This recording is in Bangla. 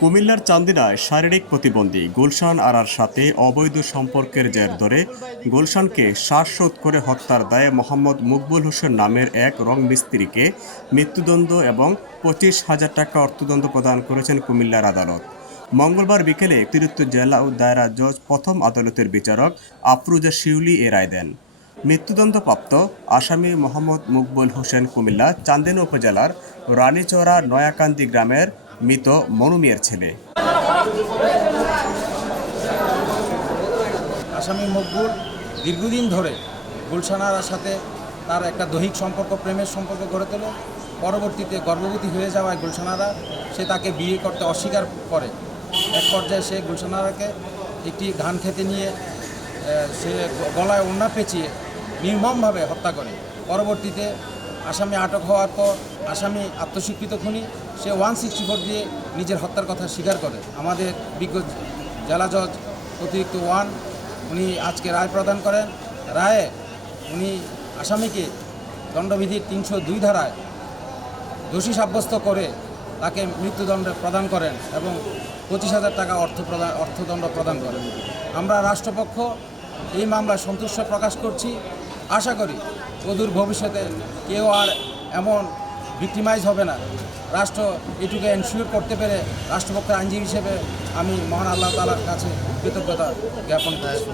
কুমিল্লার চান্দিনায় শারীরিক প্রতিবন্ধী গুলশান আরার সাথে অবৈধ সম্পর্কের জের ধরে গুলশানকে শ্বাসরোধ করে হত্যার দায়ে মোহাম্মদ মকবুল হোসেন নামের এক রং মিস্ত্রিকে মৃত্যুদণ্ড এবং পঁচিশ হাজার টাকা অর্থদণ্ড প্রদান করেছেন কুমিল্লার আদালত। মঙ্গলবার বিকেলে অতিরিক্ত জেলা ও দায়রা জজ প্রথম আদালতের বিচারক আফরুজা শিউলি এ রায় দেন। মৃত্যুদণ্ডপ্রাপ্ত আসামি মোহাম্মদ মকবুল হোসেন কুমিল্লা, চান্দিনা উপজেলার রানীচড়া নয়াকান্দি গ্রামের মৃত মনুমিয়ার ছেলে। আসামি মকবুল দীর্ঘদিন ধরে গুলশানার সাথে তার একটা দৈহিক সম্পর্ক, প্রেমের সম্পর্ক গড়ে তোলে। পরবর্তীতে গর্ভবতী হয়ে যাওয়ায় গুলশানারা সে তাকে বিয়ে করতে অস্বীকার করে। এক পর্যায়ে সে গুলশানারাকে একটি ধান খেতে নিয়ে সে গলায় ওড়না পেঁচিয়ে নির্মমভাবে হত্যা করে। পরবর্তীতে আসামি আটক হওয়ার পর আসামি আত্মস্বীকৃত খুনি, সে ওয়ান সিক্সটি ফোর দিয়ে নিজের হত্যার কথা স্বীকার করে। আমাদের বিজ্ঞ জেলা জজ অতিরিক্ত ওয়ান, উনি আজকে রায় প্রদান করেন। রায়ে উনি আসামিকে দণ্ডবিধির তিনশো দুই ধারায় দোষী সাব্যস্ত করে তাকে মৃত্যুদণ্ড প্রদান করেন এবং পঁচিশ হাজার টাকা অর্থ প্রদান অর্থদণ্ড প্রদান করেন। আমরা রাষ্ট্রপক্ষ এই মামলায় সন্তুষ্ট প্রকাশ করছি। আশা করি অদূর ভবিষ্যতে কেউ আর এমন ভিক্টিমাইজ হবে না। রাষ্ট্র এটুকু এনশিওর করতে পেরে রাষ্ট্রপক্ষের আইনজীবী হিসেবে আমি মহান আল্লাহ তালার কাছে কৃতজ্ঞতা জ্ঞাপন করছি।